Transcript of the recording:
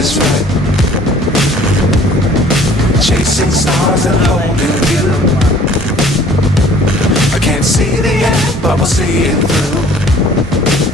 is right. Chasing stars and holding you. I can't see the end, but we'll see it through.